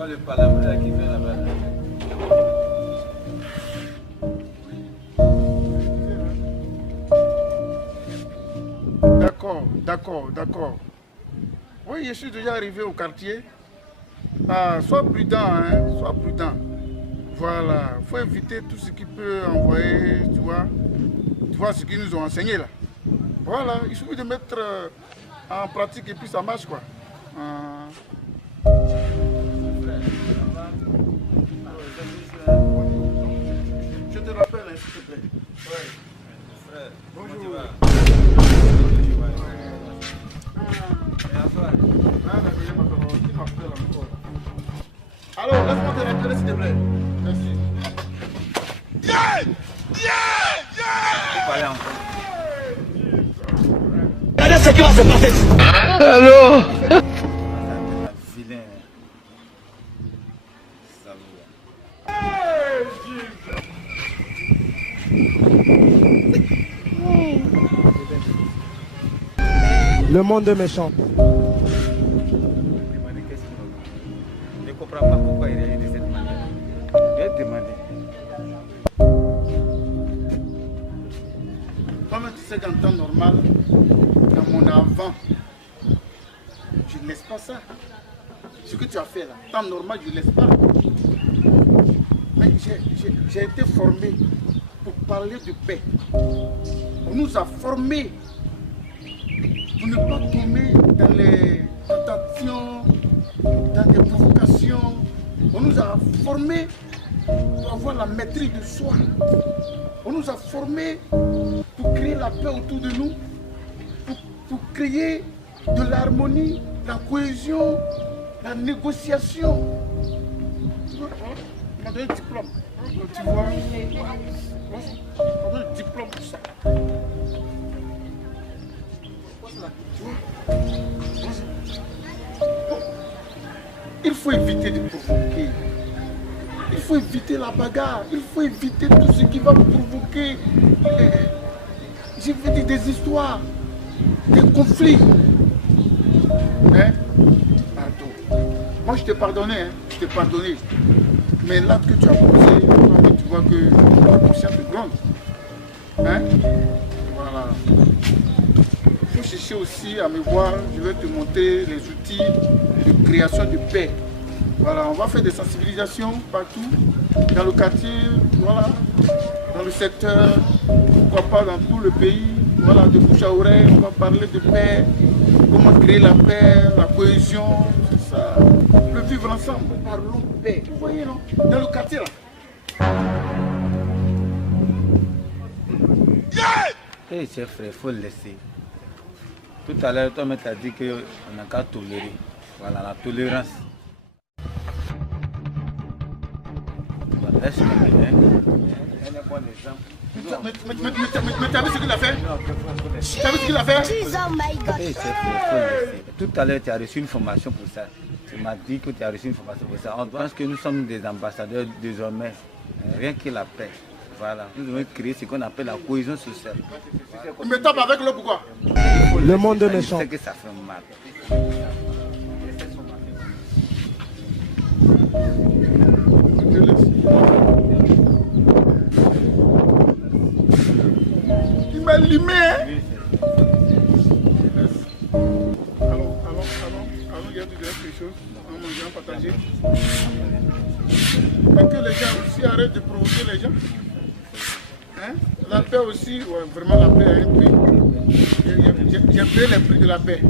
pas le palambre là qui vient là-bas. D'accord, d'accord, d'accord. Oui, je suis déjà arrivé au quartier. Ah, sois prudent, hein, sois prudent. Voilà, il faut éviter tout ce qui peut envoyer, tu vois ce qu'ils nous ont enseigné là. Voilà, il suffit de mettre en pratique et puis ça marche quoi. Ah. Je te rappelle, hein, s'il te plaît. Ouais. Frère, Bonjour. Alors, laisse-moi te rappeler s'il te plaît. Merci. faut parler encore. Regardez ce qui va se passer. Allô? Vilain. Ça Le monde est méchant. demander qu'est-ce qu'il va. Je ne comprends pas pourquoi il réagit de cette manière. Je vais demander. Toi-même, tu sais qu'en temps normal, dans mon avant, je ne laisse pas ça. Ce que tu as fait là, temps normal, je ne laisse pas. Mais j'ai été formé pour parler de paix. On nous a formés pour ne pas tomber dans les tentations, dans des provocations. On nous a formés pour avoir la maîtrise de soi. On nous a formés pour créer la paix autour de nous, pour créer de l'harmonie, la cohésion, la négociation. Tu vois, on m'a donné le diplôme. Tu vois, on m'a donné le diplôme pour ça. Il faut éviter de provoquer. Il faut éviter la bagarre. Il faut éviter tout ce qui va provoquer, je veux dire, des histoires, des conflits. Hein? Pardon. Moi, je t'ai pardonné. Hein? Je t'ai pardonné. Mais l'acte que tu as posé, tu vois que la conscience te gronde. Hein? Voilà. Il faut chercher aussi à me voir. Je vais te montrer les outils de création de paix. Voilà, on va faire des sensibilisations partout, dans le quartier, voilà, dans le secteur, pourquoi pas dans tout le pays. Voilà, de bouche à oreille, on va parler de paix, comment créer la paix, la cohésion, c'est ça. Le vivre ensemble, parlons de paix. Vous voyez, non? Dans le quartier, là. Hey, chef frère, il faut le laisser. Tout à l'heure, toi, tu as dit qu'on n'a qu'à tolérer. Voilà, la tolérance. Laisse tomber, hein. Elle est bonne exemple. Mais tu as vu ce qu'il a fait? Tu as vu ce qu'il a fait? Hey, chef frère, il faut le laisser. Tout à l'heure, tu as reçu une formation pour ça. Tu m'as dit que tu as reçu une formation pour ça. On pense que nous sommes des ambassadeurs désormais. Rien que la paix. Voilà. Nous devons créer ce qu'on appelle la cohésion sociale. Il me tape avec l'eau, pourquoi? Le monde est méchant. Je sais que ça fait mal. Il m'a limé, hein? Allons, il y a quelque chose. On va manger, on partager. Et que les gens aussi arrêtent de provoquer les gens. Hein? La paix aussi, ouais, vraiment la paix a un prix. J'ai payé les prix de la paix.